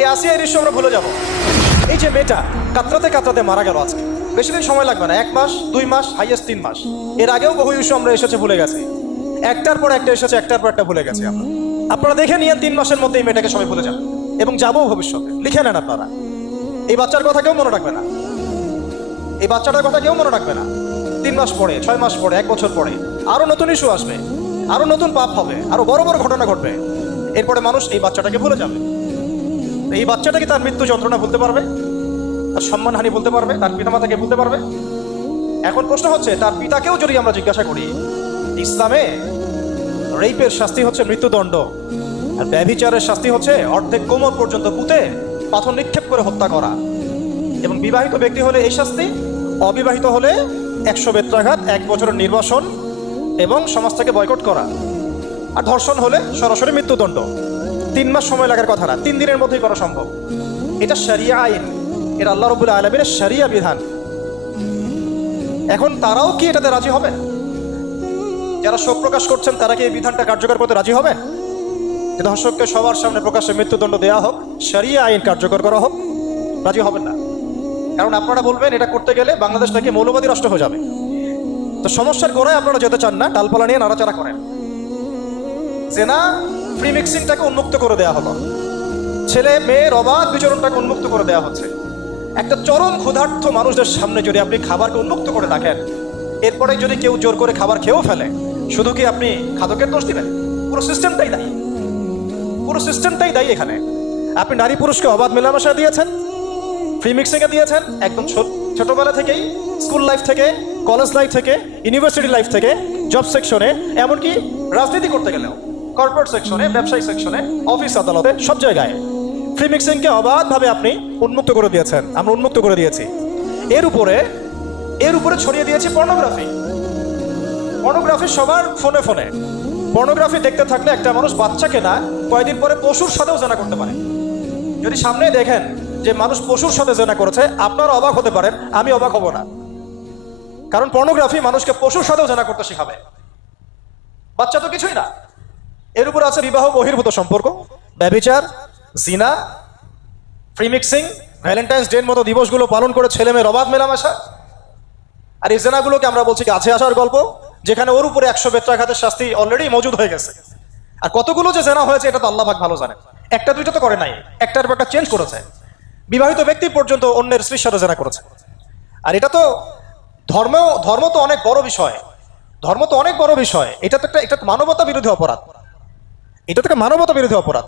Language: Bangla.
এই আসিয়া দৃশ্য আমরা ভুলে যাব। এই যে মেয়েটা কাতরাতে কাতরাতে মারা গেল আজকে, বেশি দিন সময় লাগবে না, 1 মাস 2 মাস হাইয়েস্ট 3 মাস। এর আগেও বহু ইস্যু আমরা এসেছে ভুলে গেছি, একটার পর একটা এসেছে, একটার পর একটা ভুলে গেছি আমরা। আপনারা দেখে নিয়ে 3 মাসের মধ্যে এই মেয়েটাকে সবাই ভুলে যাবে এবং যাবো ভবিষ্যতে। লিখে নেন আপনারা, এই বাচ্চার কথা কেউ মনে রাখবে না, এই বাচ্চাটার কথা কেউ মনে রাখবে না। 3 মাস পরে, 6 মাস পরে, 1 বছর পরে আরো নতুন ইস্যু আসবে, আরো নতুন পাপ হবে, আরো বড় বড় ঘটনা ঘটবে। এরপরে মানুষ এই বাচ্চাটাকে ভুলে যাবে। এই বাচ্চাটাকে তার মৃত্যু যন্ত্রণা ভুলতে পারবে, তার সম্মানহানি বলতে পারবে, তার পিতামাতাকে বলতে পারবে। এখন প্রশ্ন হচ্ছে, তার পিতাকেও যদি আমরা জিজ্ঞাসা করি, ইসলামে রেপের শাস্তি হচ্ছে মৃত্যুদণ্ড, আর ব্যভিচারের শাস্তি হচ্ছে অর্ধেক কোমর পর্যন্ত পুঁতে পাথর নিক্ষেপ করে হত্যা করা। এবং বিবাহিত ব্যক্তি হলে এই শাস্তি, অবিবাহিত হলে 100 বেত্রাঘাত, 1 বছরের নির্বাসন এবং সমাজ থেকে বয়কট করা। আর ধর্ষণ হলে সরাসরি মৃত্যুদণ্ড। 3 মাস সময় লাগার কথা না, 3 দিনের মধ্যেই করা সম্ভব। এটা শরিয়া আইন, এটা আল্লাহ রাব্বুল আলামিনের শরিয়া বিধান। এখন তারাও কি এটাতে রাজি হবে? যারা শোক প্রকাশ করছেন তারা কি এই বিধানটা কার্যকর করতে রাজি হবেন? যে ধর্ষককে সবার সামনে প্রকাশ্যে মৃত্যুদণ্ড দেওয়া হোক, শরিয়া আইন কার্যকর করা হোক? রাজি হবেন না। কারণ আপনারা বলবেন এটা করতে গেলে বাংলাদেশ নাকি মৌলবাদী রাষ্ট্র হয়ে যাবে। তো সমস্যার গোড়ায় আপনারা যেতে চান না, ডালপালা নিয়ে নাড়াচাড়া করেন। জেনা ফ্রি মিক্সিংটাকে উন্মুক্ত করে দেওয়া হলো, ছেলে মেয়ের অবাধ বিচরণটাকে উন্মুক্ত করে দেওয়া হচ্ছে। একটা চরম ক্ষুধার্ত মানুষদের সামনে যদি আপনি খাবারকে উন্মুক্ত করে রাখেন, এরপরে যদি কেউ জোর করে খাবার খেয়েও ফেলে, শুধু কি আপনি খাদকের দোষ দিবেন? পুরো সিস্টেমটাই দায়ী, পুরো সিস্টেমটাই দায়ী। এখানে আপনি নারী পুরুষকে অবাধ মেলামেশা দিয়েছেন, ফ্রি মিক্সিংয়ে দিয়েছেন, একদম ছোটবেলা থেকেই, স্কুল লাইফ থেকে, কলেজ লাইফ থেকে, ইউনিভার্সিটি লাইফ থেকে, জব সেকশনে, এমনকি রাজনীতি করতে গেলেও কর্পোরেট সেকশনে, ব্যবসায়িক সেকশনে, অফিস আদালতে, সব জায়গায় ফ্রি মিক্সিংকে অবাধভাবে আপনি উন্মুক্ত করে দিয়েছেন, আমরা উন্মুক্ত করে দিয়েছি। এর উপরে ছড়িয়ে দিয়েছি পর্নোগ্রাফি। পর্নোগ্রাফি সবার ফোনে ফোনে। পর্নোগ্রাফি দেখতে থাকলে একটা মানুষ বাচ্চাকে না, কয়েকদিন পরে পশুর সাথেও জেনা করতে পারে। যদি সামনে দেখেন যে মানুষ পশুর সাথে জেনা করেছে, আপনারা অবাক হতে পারেন, আমি অবাক হব না। কারণ পর্নোগ্রাফি মানুষকে পশুর সাথেও জেনা করতে শেখাবে। বাচ্চা তো কিছুই না। এর উপর আছে বিবাহ বহির্ভূত সম্পর্ক, ব্যভিচার, জিনা, ফ্রি মিক্সিং, ভ্যালেন্টাইন্স ডে এর মতো দিবসগুলো পালন করে ছেলে মেয়ের অবাধ মেলামেশা। আর এই জেনাগুলোকে আমরা বলছি কাছে আসার গল্প, যেখানে ওর উপরে 100 বেত্রাঘাতের শাস্তি অলরেডি মজুদ হয়ে গেছে। আর কতগুলো যে জেনা হয়েছে এটা তো আল্লাহ পাক ভালো জানেন। একটা দুইটা তো করে নাই, একটার পর একটা চেঞ্জ করেছে। বিবাহিত ব্যক্তি পর্যন্ত অন্যের স্ত্রীর সাথে জেনা করেছে। আর এটা তো ধর্ম তো অনেক বড় বিষয়, ধর্ম তো অনেক বড় বিষয়। এটা তো একটা মানবতা বিরোধী অপরাধ, এটা তো একটা মানবতা বিরোধী অপরাধ।